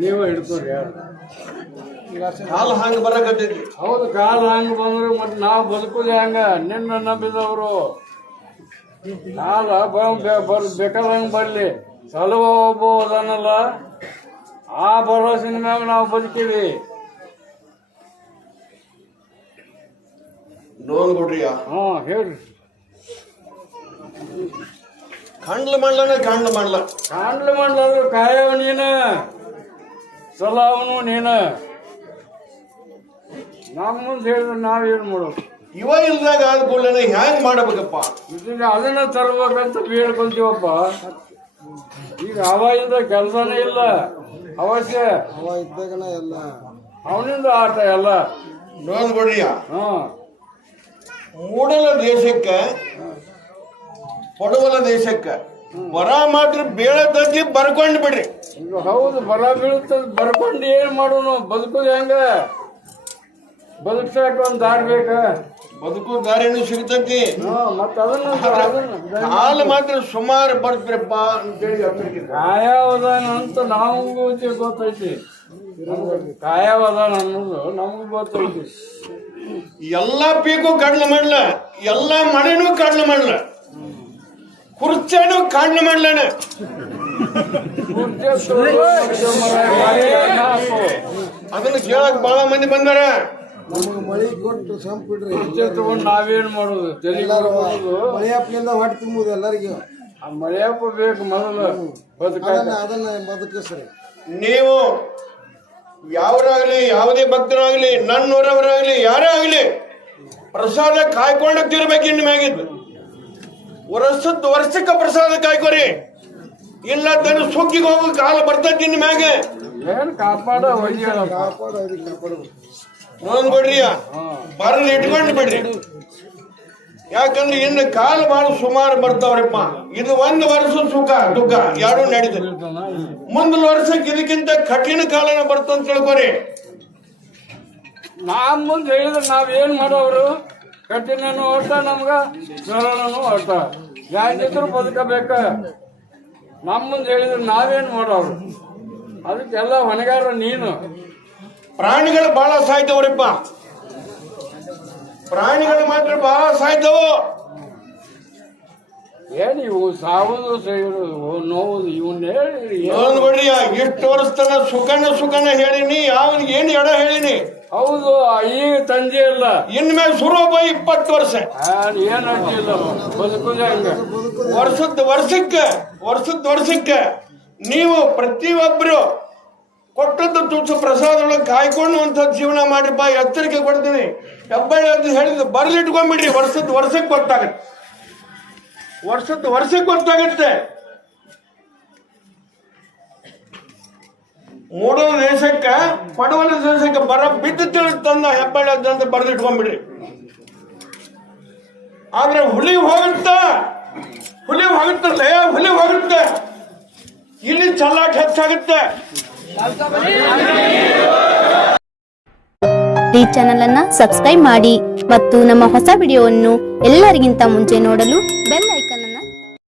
ನೀವೇ ಹಿಡ್ಕೊರಿ ಯಾರು ಕಾಲ ಹಂಗ ಬರಕತ್ತೈತಿ. ಹೌದು, ಕಾಲ ಹಂಗ ಬಂದ್ರು ಮತ್ತೆ ನಾವು ಬದುಕುದು ಹಂಗ. ನಿನ್ನ ನಂಬಿದವರು ಕಾಲ ಬೇಕಾದಂಗ ಬರ್ಲಿ, ಸಲುವ ಒಬ್ಬ ಅದನ್ನಲ್ಲ, ಆ ಭರವಸೆನ ಮ್ಯಾಗ ನಾವು ಬದುಕೀವಿ. ನೋಡ್ಬಿಡ್ರಿ ಹೇಳ್ರಿ. ಕಾಂಡ್ಲ ಮಾಡ್ಲನ ಕಾಂಡ್ಲ ಮಾಡ್ಲಾದ್ರು ಕಾಯವ ನೀನ, ಸಲಹವನು ನೀನ. ನಮ್ಮ ಮುಂದೆ ಹೇಳಿದ್ರೆ ನಾವೇನ್ ಮಾಡೋದು? ಇವ ಇಲ್ದಾಗ ಆದ ಕೂಡಲೇ ಹ್ಯಾಂಗ್ ಮಾಡಬೇಕಪ್ಪ? ಅದನ್ನ ತರ್ಬೇಕಂತ ಬೇಡ್ಕೊಂತೀವಪ್ಪ. ಈಗ ಅವ ಇಲ್ದ ಕೆಲ್ಸನೇ ಇಲ್ಲ. ಅವಶ್ಯ ಅವ ಇದ್ದಾಗನ ಎಲ್ಲ ಅವನಿಂದ ಆಟ ಎಲ್ಲ. ನೋಡ್ಬಿಡ್ರಿ, ಮೂಡಲ ದೇಶಕ್ಕ ಪಡವಲ ದೇಶಕ್ಕ ಬರ ಮಾತ್ರ ಬೀಳತಕ್ಕಿ ಬರ್ಕೊಂಡ್ ಬಿಡ್ರಿ. ಈಗ ಹೌದು, ಬರ ಬೀಳುತ್ತ ಬರ್ಕೊಂಡು ಏನ್ ಮಾಡೋನು? ಬದುಕುದು ಹೆಂಗ? ಬದುಕ್ಸಾಕ ಒಂದ್ ದಾರಿ ಬೇಕ. ಬದುಕು ದಾರಿನೂ ಸಿಗ್ತತಿ. ಮತ್ತ ಅದನ್ನ ಕಾಲ ಮಾತ್ರ ಸುಮಾರು ಬರ್ತ್ರಪ್ಪ ಅಂತೇಳಿ ಕಾಯವದಾನ ಅಂತ ನಮಗೂ ಗೊತ್ತೈತಿ. ಕಾಯವದಾನ ಅನ್ನೋದು ನಮಗೂ ಗೊತ್ತೈತಿ. ಎಲ್ಲಾ ಪೀಕು ಕಡ್ಲ ಮಾಡ್ಲ, ಎಲ್ಲಾ ಮಳೆನೂ ಕಡ್ಲ ಮಾಡ್ಲ, ಕುರ್ಚೇನು ಕಾಡ್ಲ ಮಾಡ್ಲನ. ಅದನ್ನ ಕೇಳಕ್ ಬಹಳ ಮಂದಿ ಬಂದಾರ. ನಮಗೆ ಮಳಿ ಕೊಟ್ಟು ಸಂಪಿಡ್ರಿ ತಗೊಂಡು ನಾವೇನ್ ಮಾಡೋದು? ಮಳೆಯಪ್ಪನಿಂದ ಹೊಟ್ಟೆ ತುಂಬುದು ಎಲ್ಲರಿಗೂ. ಮಳೆಯಪ್ಪ ಬೇಕು ಮೊದಲು ಅದನ್ನ ಬದುಕಿಸ್ರಿ. ನೀವು ಯಾವರಾಗ್ಲಿ, ಯಾವುದೇ ಭಕ್ತರಾಗ್ಲಿ, ನನ್ನೂರವರಾಗ್ಲಿ, ಯಾರೇ ಆಗ್ಲಿ ಪ್ರಸಾದ ಕಾಯ್ಕೊಂಡು ತಿರ್ಬೇಕು. ಇನ್ನು ಮ್ಯಾಗಿದ್ದು ವರ್ಷಕ್ಕೆ ಪ್ರಸಾದ ಕಾಯ್ಕೋರಿ. ಇಲ್ಲ ತನ್ನ ಸುಗ್ಗಿಗೆ ಹೋಗೋ ಕಾಲ ಬರ್ತೈತಿ. ಇನ್ನು ಮ್ಯಾಗೆ ಏನ್ ಕಾಪಾಡ ನೋಡ್ಬಿಡ್ರಿ, ಬರಲ್ ಇಟ್ಕೊಂಡು ಬಿಡ್ರಿ. ಯಾಕಂದ್ರೆ ಇನ್ನು ಕಾಲ ಬಹಳ ಸುಮಾರು ಬರ್ತಾವ್ರಪ್ಪ. ಇದು ಒಂದು ವರ್ಷ ಸುಖ ದುಃಖ ಯಾರು ನಡೀತದೆ. ಮುಂದಿನ ವರ್ಷಕ್ಕೆ ಇದಕ್ಕಿಂತ ಕಠಿಣ ಕಾಲನ ಬರ್ತಂತ ತಿಳ್ಕೊರಿ. ನಾವ್ ಮುಂದೆ ಹೇಳಿದ್ರೆ ನಾವೇನ್ ಮಾಡೋರು? ಕಠಿಣನು ಹೊಟ್ಟ, ನಮ್ಗ ಸರಳನು ಹೊಟ್ಟ. ಯಾಕಿದ್ರು ಬದುಕಬೇಕ. ನಮ್ಮ ಮುಂದೆ ಹೇಳಿದ್ರೆ ನಾವೇನ್ ಮಾಡೋರು? ಅದಕ್ಕೆಲ್ಲ ಹೊಣೆಗಾರ ನೀನು. ಪ್ರಾಣಿಗಳು ಬಹಳ ಸಾಯ್ತವ್ರಪ್ಪ. ಪ್ರಾಣಿಗಳು ಮಾತ್ರ ಬಹಳ ಸಾಯ್ತವು. ಏನ್ ಇವು ಸಾವುದು ನೋವುದು ಇವನ್ ಹೇಳಿ ನೋಡ್ಬಿಡ್ರಿ, ಇಷ್ಟು ವರ್ಷ ತನ ಸುಖನ ಹೇಳಿನಿ, ಅವನಿಗೆ ಏನ್ ಎಡ ಹೇಳಿನಿ. ಹೌದು, ಈಗ ತಂದೆ ಇಲ್ಲ. ಇನ್ಮೇಲೆ ಸುರೋಬ 20 ವರ್ಷ ಏನ್ ಅಡ್ಡಿಲ್ಲ. ಬದುಕುದ ಹಂಗ. ವರ್ಷಕ್ಕೆ ನೀವು ಪ್ರತಿಯೊಬ್ಬರು ಕೊಟ್ಟದ್ದು ತುಚ್ಚು ಪ್ರಸಾದೊಳಗೆ ಕಾಯ್ಕೊಂಡು ಅಂತ ಜೀವನ ಮಾಡಿಪ್ಪ. ಎಚ್ಚರಿಕೆ ಕೊಡ್ತೀನಿ. ಹೆಬ್ಬಳ್ಳಿ ಅಂತ ಹೇಳಿದ್ದು ಬರ್ಲಿಟ್ಕೊಂಡ್ಬಿಡ್ರಿ. ವರ್ಷಕ್ಕೆ ಗೊತ್ತಾಗತ್ತೆ. ಮೂಡಲ ದೇಶಕ್ಕ ಪಡವಲ ದೇಶಕ್ಕೆ ಬರ ಬಿದ್ದು ತಂದ ಹೆಬ್ಬಳ್ಳಿ ಅಂತ ಬರ್ದಿಟ್ಕೊಂಡ್ಬಿಡ್ರಿ. ಆದ್ರೆ ಹುಲಿ ಹೋಗುತ್ತೆ. ಇಲ್ಲಿ ಚಲ್ಲಾಟ ಹೆಚ್ಚಾಗುತ್ತೆ. ಈ ಚಾನೆಲ್ ಅನ್ನ ಸಬ್ಸ್ಕ್ರೈಬ್ ಮಾಡಿ ಮತ್ತು ನಮ್ಮ ಹೊಸ ವಿಡಿಯೋವನ್ನು ಎಲ್ಲರಿಗಿಂತ ಮುಂಚೆ ನೋಡಲು ಬೆಲ್ ಐಕಾನ್